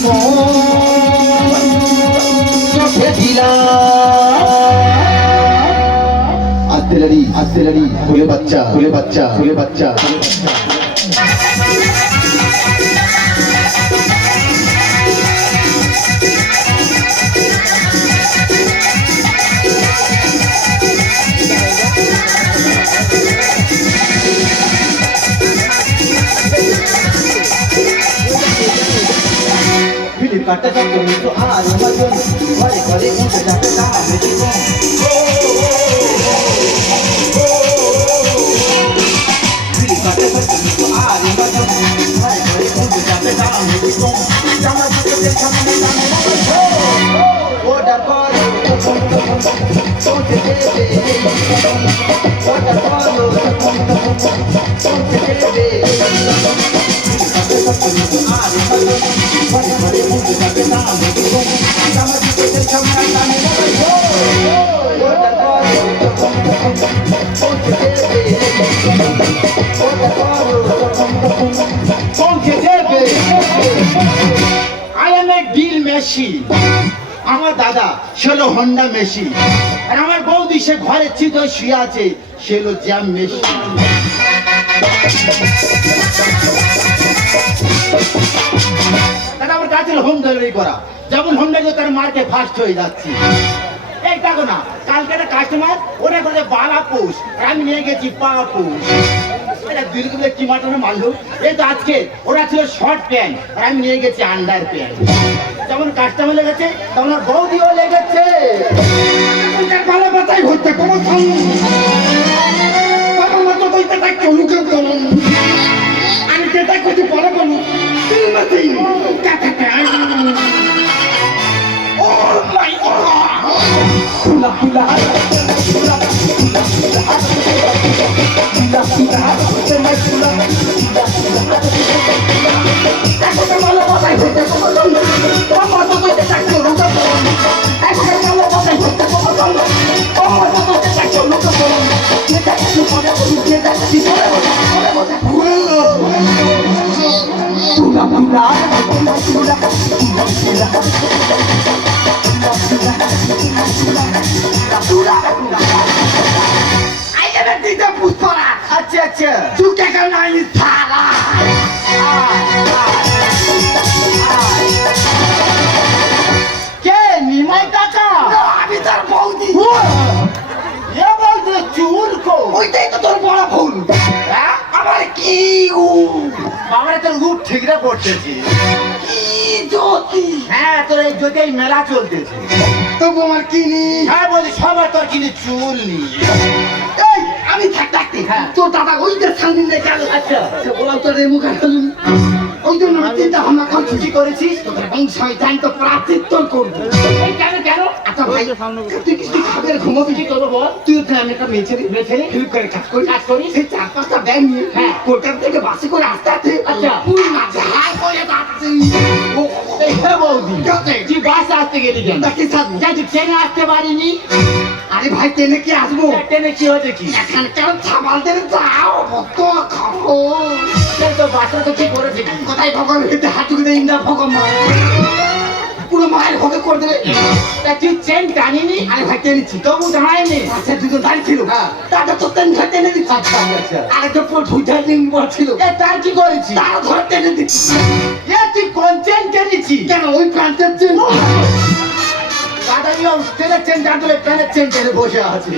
জীবন চোখে দিলাম আস্তেলারি ফুলে বাচ্চা কাটা কাটা তো আর মজন ঘরে ঘরে উঠে যাবে তার জীবন কাটা কাটা তো আর মজন ঘরে ঘরে উঠে যাবে তার জীবন জামা দিতে সামনে সামনে ওটা করো তোকে দেবে ওটা করো তোকে দেবে আমার দাদা সেলো হন্ডা মেশিন আর আমার বৌদি সে ঘরে চিত শুয়ে আছে সেলো জ্যাম মেশিন আমার কাজ ছিল হোম ডেলিভারি করা যেমন হোম ডেলিভারি তার মার্কে ফার্স্ট হয়ে যাচ্ছে এই দেখো না কালকে একটা কাস্টমার ওরা করে বালা পোষ আমি নিয়ে গেছি পা পোষ এটা দুই রকম কি মাটানো মারলো এই তো আজকে ওরা ছিল শর্ট প্যান্ট আর আমি নিয়ে গেছি আন্ডার প্যান্ট যেমন কাস্টমার লেগেছে তেমন বৌদিও লেগেছে ভালো কথাই হচ্ছে কোনো আমি যেটা করছি পরে বলু अच्छा अच्छा तू क्या करना है थाला क्या निमाई काका अभी तर बहुत ये बोलते चूल को ওইটাই তো তোর বড় ভুল হ্যাঁ আমার কি গো আমার তো রূপ ঠিকরা পড়তেছি কি জ্যোতি হ্যাঁ তোর এই জ্যোতি মেলা চলতেছে তবু আমার কিনি হ্যাঁ বলি সবার তোর কিনি চুল নি এই আমি থাকতে হ্যাঁ তোর দাদা ওইটা সামনে নিয়ে গেল আচ্ছা বলাও তো রে মুখ হাসলুন ওই জন্য আমি চিন্তা ভাবনা করছি কি করেছিস তোদের বংশাই তাই তো প্রাচিত্য করব এই কেন আচ্ছা ভাই তুই কি খাবার ঘুমাবি কি করবো বল তুই ওখানে আমি একটা মেছেরি ফ্লিপকার্টে কাজ করি সেই 4-5টা ব্যাগ নিয়ে হ্যাঁ কলকাতা থেকে বাসে করে আসতে আচ্ছা পুরো না যাই করে যাচ্ছি এই হে বৌদি তুই বাসে আসতে গেলি কেন তাকে সাথে যাই ট্রেনে আসতে পারিনি আরে ভাই ট্রেনে কি আসবো ট্রেনে কি হচ্ছে কি এখানকার ছাবাল দেবে যাও কত খাবো তো বাসা তো কি করেছে কোথায় ভগবান হেঁটে হাঁটুকে ইন্দা ভগবান পুরো মায়ের ভোগে করে দেবে তুই চেন টানিনি আরে ভাই টেনেছি তবু দাঁড়ায়নি আচ্ছা দুজন দাঁড়িয়ে ছিল তারটা তো ট্রেন ধরে টেনে দিচ্ছি আরেকটা পুরো ঢুইটার দিন ছিল তার কি করেছি তার ধরে টেনে দিচ্ছি তুই কোন চেন টেনেছি কেন ওই প্যান্টের চেন দাদাইও ট্রেনের চেন জানলে প্যান্টের চেন টেনে বসে আছে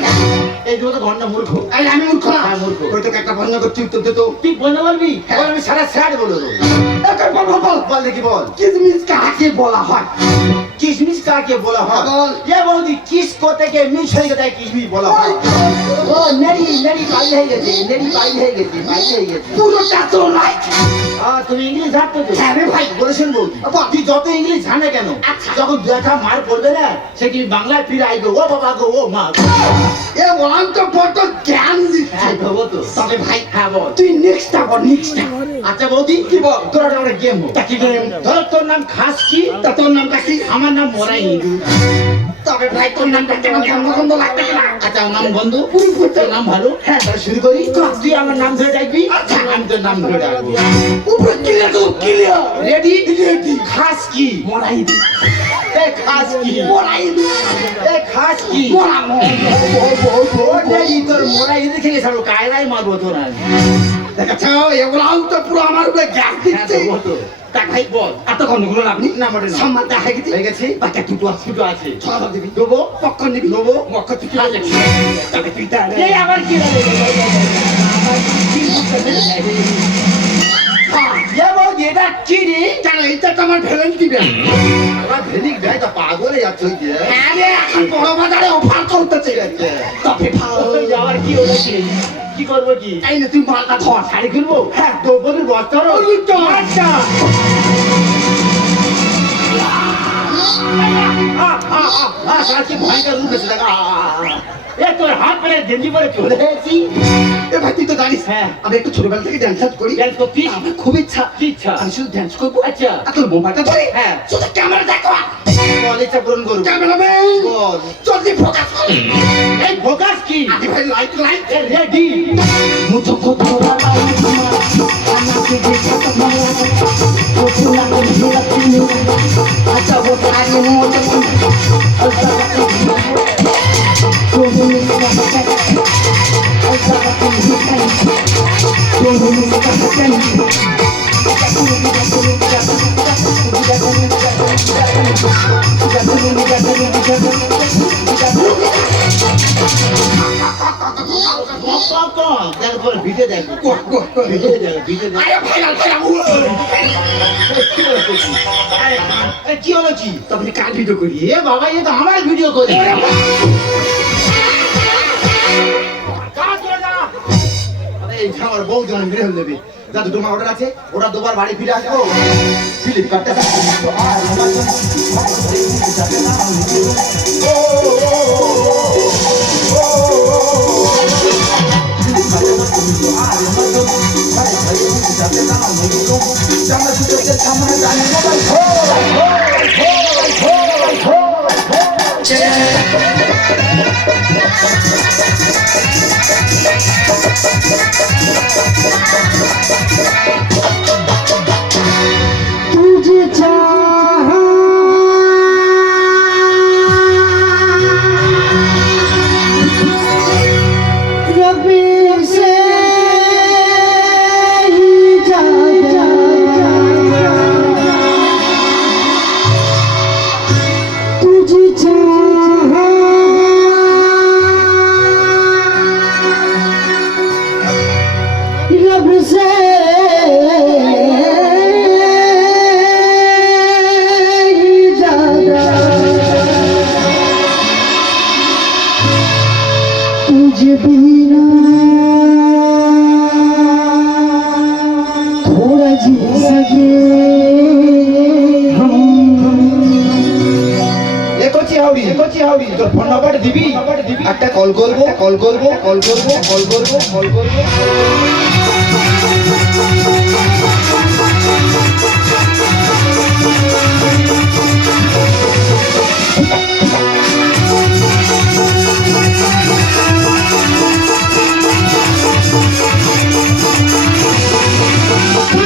এই দুটো ঘন্টা মূর্খ এই আমি মূর্খ না মূর্খ ওই তো একটা ভন্ন করছি উত্তর দে তো কি বলনা বলবি আমি সারা স্যার বলে দেবো বল দেখি বল কিসমিস কাকে বলা হয় কিসমিস কাকে বলা হয় বল এ বৌদি কিস কোতে কে মিস হয়ে গেছে কিসমিস বলা হয় ও নেড়ি পাই হয়ে গেছে পুরোটা তো নাই তুমি ইংলিশ জানতো তো হ্যাঁ রে ভাই বলেছেন বৌদি তুই যত ইংলিশ জানে কেন যখন দেখা মার পড়বে না সে কি বাংলায় ফিরে আইবে ও বাবা গো ও মা এ বলাম তো বড় জ্ঞান দিচ্ছে হ্যাঁ বাবা তো তবে ভাই হ্যাঁ বল তুই নেক্সটটা বল নেক্সটটা আচ্ছা বৌদি কি বল তোরা একটা গেম তা কি গেম ধর তোর নাম খাস কি তা তোর নামটা কি আমার আমার নাম মরাই হিন্দু। তবে ভাই তোর নামটা কেন গন্ধ গন্ধ লাগতেছে না? আচ্ছা নাম বন্ধু, তোর নাম ভালো। হ্যাঁ তাহলে শুরু করি। তুই আমার নাম ধরে ডাকবি, আমি তোর নাম ধরে ডাকবো। উপরে ক্লিয়ার তো ক্লিয়ার। রেডি? রেডি। খাস কি? মরাই দি এ খাস কি? মরাই দি এ খাস কি? মরা ওটাই তোর মোরা এদিকে খেয়ে ছাড়ো, কায়রাই মারবো তোর আমি। দেখাচ্ছ এগুলাও তো পুরো আমার উপরে গ্যাস হ্যাঁ দিচ্ছে। তো বল তো। তা ভাই বল। এত গন্ধগুলো আপনি না মোটে না। সম্মান দেখা গেছে হয়ে গেছে? বাচ্চা দুটো আছে দুটো আছে। ছড়া দিবি দেবো? পক্কর নিবি দেবো? মক্ক থেকে আচ্ছা, ঠিক আছে। তবে তুই তাহলে এই আবার কি হলো? আমার কি এ বৌদি, এটা কি রে? কেন এইটা তো আমার ভ্যালেন্টি ব্যাগ আমার ভেলিক ভাই তো পাগলে যাচ্ছে ওই যে। আরে এখন বড় বাজারে অফার চলতেছে তবে ওই যে আবার কি হলো কি? কি করবো কি? এই না তুই মালটা ধর শাড়ি কিনবো? হ্যাঁ দ্রৌপদীর বস্ত্র? ওইটা। আচ্ছা। শালা কি ভয়ঙ্কর রূপ এসে দেখা। এ তোর হাত পেরে গেঞ্জি পরে চলে এসেছি। এ ভাই তুই তো জানিস হ্যাঁ। আমি একটু ছোটবেলা থেকে ড্যান্স করি ড্যান্স করতিস? আমার খুব ইচ্ছা কি ইচ্ছা? আমি শুধু ড্যান্স করবো আচ্ছা। আর তোর মোবাইলটা ধরে হ্যাঁ। শুধু ক্যামেরা দেখো বল, ইচ্ছা পূরণ করবো। ক্যামেরাম্যান বল। জলদি ফোকাস কর এই ফোকাস কি? আরে ভাই লাইট লাইট এ রেডি। मुझको थोड़ा लाइट मार खाना के देखा तो मारा वो सुना तो मेरा पीने अच्छा वो सारे मोटे ऐसा तो मुझे क्या बचा ऐसा तो मुझे क्या तो मुझे क्या बचा তারপর ভিডিও দেখবো। ভিডিও দেখবো, ভিডিও দেখবো। আরে ভাই ভাই কি হলো কি? এ, কি হলো কি? তবে কার ভিডিও করি এ বাবা, এ তো আমার ভিডিও করে। এই যে আমার বউ জন মেরে ফেলে দেবে। যা দুটো মা অর্ডার আছে, ওরা দুবার বাড়ি ফিরে আসবো। ফ্লিপকার্টে तुझे चाहा रबी से ही ज्यादा तुझे चाहा रब से ही ज्यादा तुझे बिना थोड़ा जी सके हम একচি হাওড়ি তোর ফোন নাম্বার দিবি, একটা কল করবো, কল করবো, কল করবো, কল করবো, কল করবো।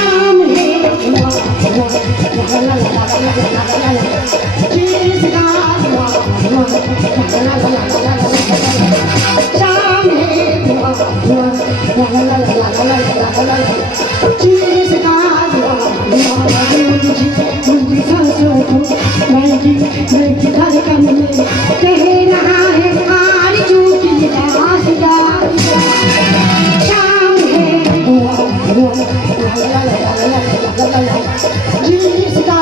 काम है जिसका शाम है जिसका मुझे सांसों को मैं धड़कन में कह रहा है आरज़ू की दास्तां शाम है जिसका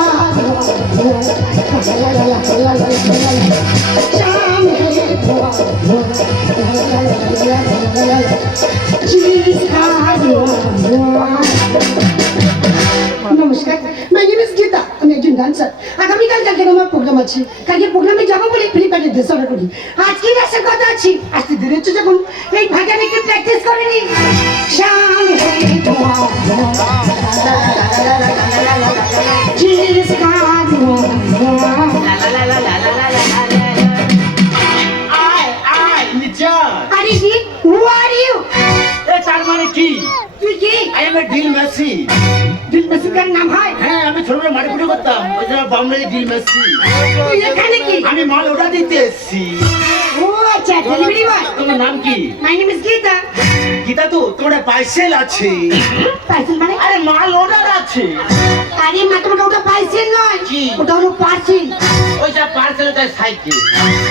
शाम है जिसका নমস্কার মাই নেম ইজ গীতা আমি একজন ডান্সার আগামীকাল কালকে আমার প্রোগ্রাম আছে কালকে প্রোগ্রামে যাবো বলে ফ্লিপকার্টে ড্রেস অর্ডার করি আজকে আসার কথা আছি আসতে দেরি হচ্ছে যখন এই ভাগে আমি একটু প্র্যাকটিস করে নিই শাম जिसका আমি ডিল মেসি। ডিল মেশিনের নাম হয়? হ্যাঁ, আমি ছোটবেলায় মাটি পুজো করতাম, ওই জন্য বামরে ডিল মেসি। তুই এখানে কি? আমি মাল অর্ডার দিতে এসেছি। ও আচ্ছা, ডেলিভারি বয়। তোমার নাম কি? My name is Gita. Gita, তো তোমার পার্সেল আছে। পার্সেল মানে? আরে মাল অর্ডার আছে। আরে মা, তোমাকে ওটা পার্সেল নয়, কি? ওটা হলো পার্সেল। ওইটা পার্সেল, ওটা সাইকেল।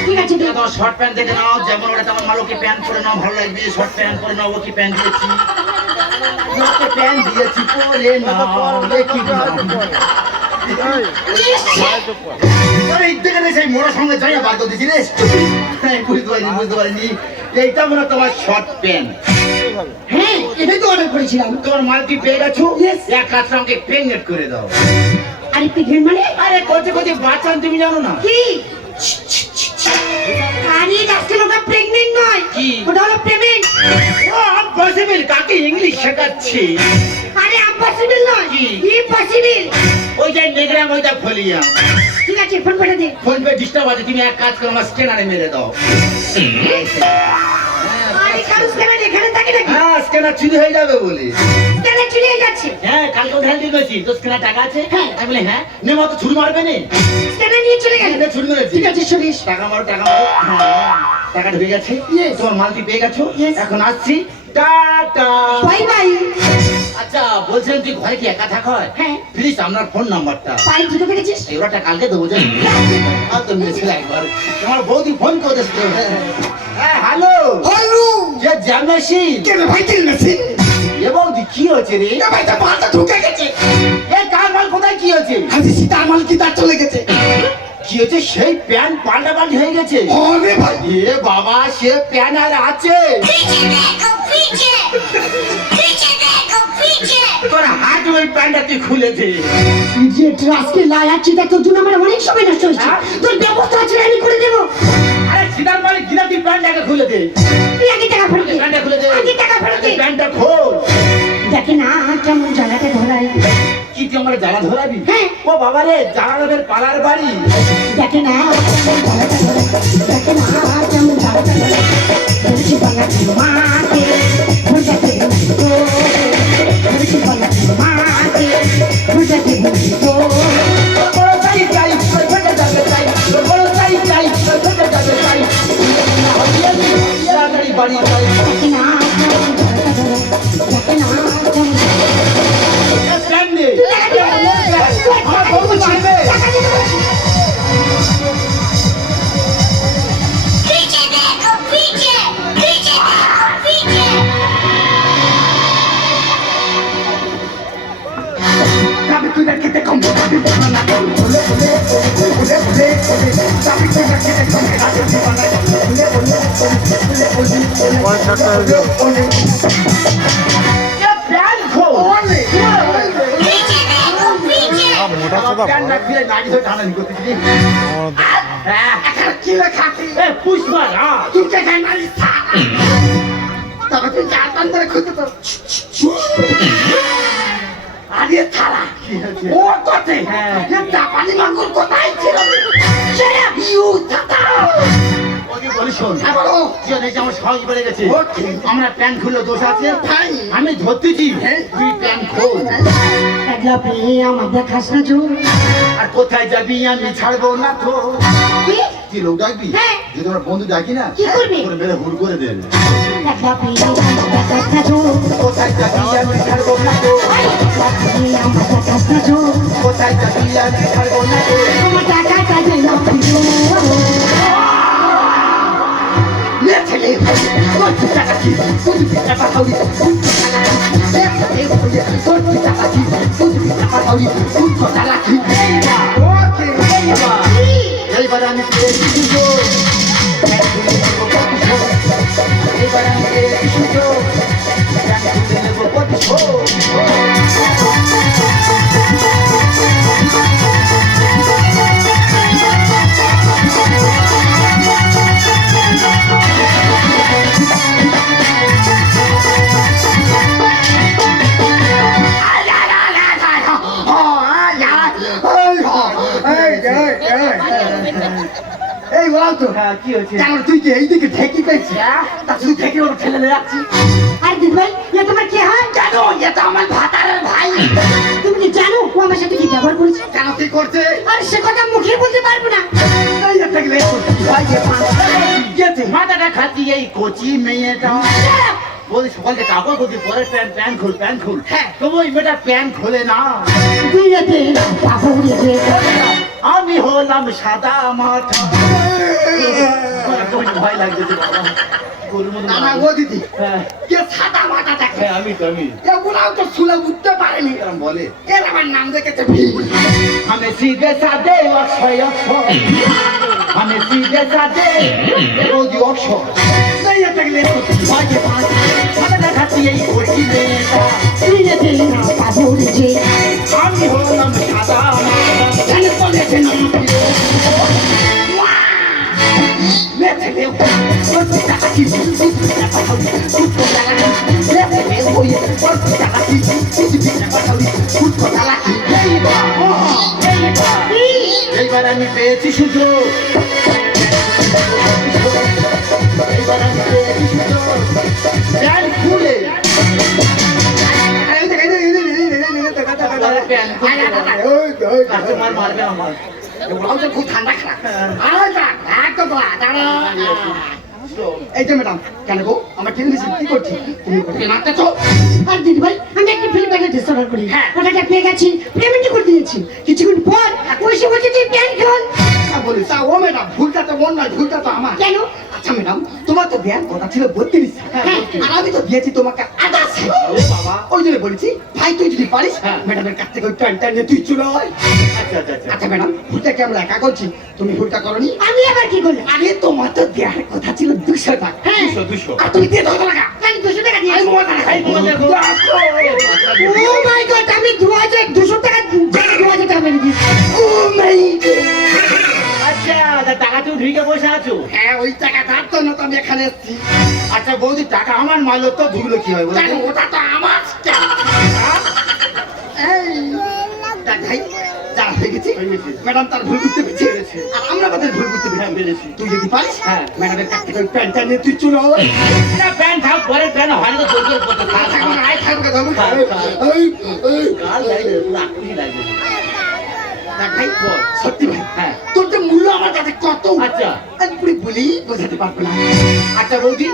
ঠিক আছে, তুমি তোমার শর্ট প্যান্ট দেখে নাও, যেমন ওটা তোমার মালোকে প্যান্ট পরে নাও, ভালো লাগবে। শর্ট প্যান্ট পরে নাও, ওকে প্যান্ট দিয়েছি, ওকে প্যান্ট দিয়েছি, পরে নাও, দেখি নাও। আরে এই দেখে সেই মোড়ার সঙ্গে যাই না, বাধ্য দিছি রে। হ্যাঁ, বুঝতে পারিনি। এইটা মনে হয় তোমার শর্ট প্যান্ট। হ্যাঁ, এটাই তো অর্ডার করেছিলাম। তোমার মাল কি পেয়ে গেছো? Yes. এক কাজ আমাকে পেমেন্ট করে দাও। আরে প্রেগনেন্ট মানে? আরে কোচে কোচে বাচ্চা তুমি জানো না? কি? আরে আজকে ওটা প্রেগনেন্ট নয়, কি? ওটা হলো পেমেন্ট। ও ইম্পসিবল, কাকে ইংলিশ শেখাচ্ছি? আরে ইম্পসিবল নয়, কি? ইম্পসিবল। ওই যে নেগ্রাম, ওইটা ফলিয়া। ঠিক আছে, ফোন করে দে। ফোন পে ডিস্টার্ব আছে, তুমি এক কাজ করো, আমার স্ক্যানারে মেরে দাও। আরে কারো স্ক্যানার এখানে থাকে নাকি? হ্যাঁ, স্ক্যানার চুরি হয়ে যাবে বলে। স্ক্যানার চলে যাচ্ছে। হ্যাঁ, কালকে উঠান দিয়েছি, তো স্ক্যানার টাকা আছে? হ্যাঁ। আমি বলি হ্যাঁ, নেমা তো ছুরি মারবে না। স্ক্যানার নিয়ে চলে গেল। এটা ছুরি মেরেছি। ঠিক আছে, সরিস। টাকা মারো, টাকা মারো। হ্যাঁ, টাকাটা হয়ে গেছে। Yes. তোমার মালটি পেয়ে গেছো। Yes. এখন আসছি, টাটা। Bye bye. আচ্ছা, বলছিলাম তুই ঘরে কি একা থাকা হয়? হ্যাঁ। প্লিজ আপনার ফোন নাম্বারটা। পাই জুতো পেয়েছিস? এই ওটা কালকে দেবো জানি। আর তো মেয়েছিল একবার, তোমার বৌদি ফোন করে দিচ্ছে। হ্যাঁ, হ্যালো হ্যালো। যে জামেশি। কেন ভাই তেল মেশিন? এ বৌদি কি হয়েছে রে? এ ভাই, তো মাথা ঢুকে গেছে। এ কার মাল কোথায় কি হয়েছে? আরে সীতার মাল কি তার চলে গেছে? কি হয়েছে? সেই প্যান্ট পাল্টাপাল্টি হয়ে গেছে। আরে ভাই, এ বাবা, সে প্যান্ট আর আছে? তোর হাত ওই প্যান্টটা তুই খুলে দে। যে আজকে লায়াচ্ছি তা তোর জন্য আমার অনেক সময় নষ্ট হয়েছে। হ্যাঁ? তোর ব্যবস্থা আছে, আমি করে দেবো। আরে সিদার মালিক গিলা, তুই প্যান্টটাকে খুলে দে। তুই আগে টাকা ফেরত দে। প্যান্টটা খুলে দে। আগে টাকা ফেরত দে। প্যান্টটা খোল। দেখে না কেমন জায়গাতে ধরাই। কি তুই আমার জ্বালা ধরাবি? হ্যাঁ। ও বাবা রে, জ্বালাবের পাড়ার বাড়ি। দেখে না কেমন জায়গাতে ধরাই। দেখে না কেমন জায়গাতে ধরাই। ধরেছি বাংলাটি মাকে, ধরতে তো। ধরেছি বাংলাটি মাকে, ধরতে তো। বড় চাই চাই, ফেটে যাবে চাই। বড় চাই চাই, ফেটে যাবে চাই। তাড়াতাড়ি বাড়ি চাই। দেখে না কেমন জায়গাতে ধরাই। দেখে না কেমন এ প্যান্ট নে। আমার বৌদি মারবে। টাকা দিতে বলছি। আমি তুই খেতে কম বলবি না বল। বলে বলে বলে বলে বলে আমি তুই খেতে কম রাতে দিবানা। বলে বলে বলে বলে One shot হলো। এ প্যান্ট খোল। মোটা সোদা প্যান্ট না খুলে নাড়ি ধরে টানানি করতেছিলি। হ্যাঁ, কি লেখা? এ পুষ্পা না। তুই কে জানিস? তবে তুই জানতাম ধরে খুঁজতে তো। আরে থালা, কি হয়েছে? ও কোথায়? হ্যাঁ। জাপানি মাঙ্গুর কোথায় ছিল? ইউ দাদা। ওকে বলি শোন। হ্যাঁ, বলো। কি হয়েছে? আমার সাহস বেড়ে গেছে। ওকে। আমরা প্যান্ট খুললে দোষ আছে? ভাই। আমি ধরতেছি, তুই প্যান্ট খোল। একলা পেয়ে আমার দেখাস না জো। আর কোথায় যাবি আমি ছাড়বো না তো। কি? তুই লোক ডাকবি? হ্যাঁ। যদি আমার বন্ধু ডাকি না, কি করবি? তোরে মেরে হুড় করে দেবে। একলা পেয়ে আমার দেখাস না জো। কোথায় যাবি আমি ছাড়বো না তো। একলা পেয়ে আমার দেখাস না জো। কোথায় যাবি আমি ছাড়বো না তো। আমার টাকাটা দে না প্রিয়। লে ছেলে, তোর কি টাকা কি? তুই কি টাকা খাবি? তুই কি টাকা খাবি? তোর কি টাকা কি? তুই কি টাকা খাবি? তুই কি টাকা কি? ওকে, এইবার আমি পেয়েছি সুযোগ। এইবার আমি পেয়েছি সুযোগ। আমি তুলে নেবো প্রতিশোধ। এই বলাও তো হ্যাঁ কি হয়েছে জানো তুই কি এইদিকে ঢেকি পেয়েছি তা তুই ঢেকে ওর ঠেলে নিয়ে যাচ্ছি আর দিদি ভাই এ তোমার কি হয় কেন এটা আমার ভাতারের ভাই তুমি কি জানো ও আমার সাথে কি ব্যবহার করেছে কেন কি করছে আর সে কথা মুখে বলতে পারবো না এই একটা গেলে ভাই গেছে মাথাটা খাচ্ছি এই কচি মেয়েটা বলি সকালকে কাপড় করছি পরে প্যান্ট খুল হ্যাঁ। তবু ওই মেয়েটা প্যান্ট খোলে না বিয়েতে বাবু উড়েছে আমি হলাম সাদা মাথা আমার একটু ভয় লাগছে বাবা গরুর মতো না ও দিদি হ্যাঁ কে সাদা মাথা দেখে হ্যাঁ আমি এগুলাও তো শুনে উঠতে পারেনি এরকম বলে এর আমার নাম দেখেছে ভিড় আমি সিধে সাদে অক্ষয় আমি সিধে সাদে রোজি অক্ষয় এই একটা গেলে ভাই মাথাটা খাচ্ছি এই কচি মেয়েটা বিয়েতে বাবু উড়েছে আমি হলাম সাদা মাথা জানে বলেছে না এইবার আমি পেয়েছি সুযোগ এইবার আমি পেয়েছি সুযোগ প্যান্ট খুলে কাস্টমার মারবে আমার খুব ঠান্ডা এই যে ম্যাডাম কেন গো আমার টেলিভিশন কি করছি তুমি ওকে মারতেছো আর দিদি ভাই আমি একটা ফিল্ম প্যাকেট ডিসঅর্ডার করি ওটাকে পেয়ে গেছি পেমেন্ট করে দিয়েছি কিছুক্ষণ পর ওই সে বলছে তুই প্যান খোল বলি তা ও ম্যাডাম ভুলটা তো মন নয় ভুলটা তো আমার কেন আচ্ছা ম্যাডাম তোমার তো দেওয়ার কথা ছিল 32 আর আমি তো দিয়েছি তোমাকে 28 বাবা ওই জন্য বলেছি ভাই তুই যদি পারিস হ্যাঁ। ম্যাডামের কাছ থেকে ওই টাইমটা নিয়ে তুই চলে আয় আচ্ছা আচ্ছা আচ্ছা আচ্ছা ম্যাডাম ভুলটা কি আমরা একা করছি তুমি ভুলটা করনি আমি আবার কি করলাম আরে তোমার তো দেওয়ার কথা ছিল 200 টাকা হ্যাঁ 200 আর তুমি দিয়ে 200 টাকা আমি 200 টাকা আই দিয়েছি মোবাইল টাকা খাই মোবাইল ও মাই গড আমি 200 টাকা 2000 টাকা মেরে দিয়েছি ও মাই আচ্ছা টাকা তুমি ঢুকে বসে আছো হ্যাঁ ওই টাকা ধার তো না তো আমি এখানে এসেছি আচ্ছা বৌদি টাকা আমার মারলো তো ধুলো কি হয় বলো কেন ওটা তো আমার এই দেখ ভাই যা হয়ে গেছে ম্যাডাম তার ভুল বুঝতে পেরেছে আর আমরা আমাদের ভুল বুঝতে পেরেছি তুই যদি পারিস হ্যাঁ। ম্যাডামের কাছ থেকে ওই প্যান্টটা নিয়ে তুই চলে আয় না প্যান্ট থাক পরে প্যান্ট হয় না তো তোর করতে থাক থাকবো না, আয় থাকবো ধরবো কাল লাগবে পুরো আকুলি লাগবে দেখ ভাই সত্যি ভাই হ্যাঁ তোর যে মূল্য আমার কাছে কত আচ্ছা আমি পুরো বলি বোঝাতে পারবো না আচ্ছা বৌদি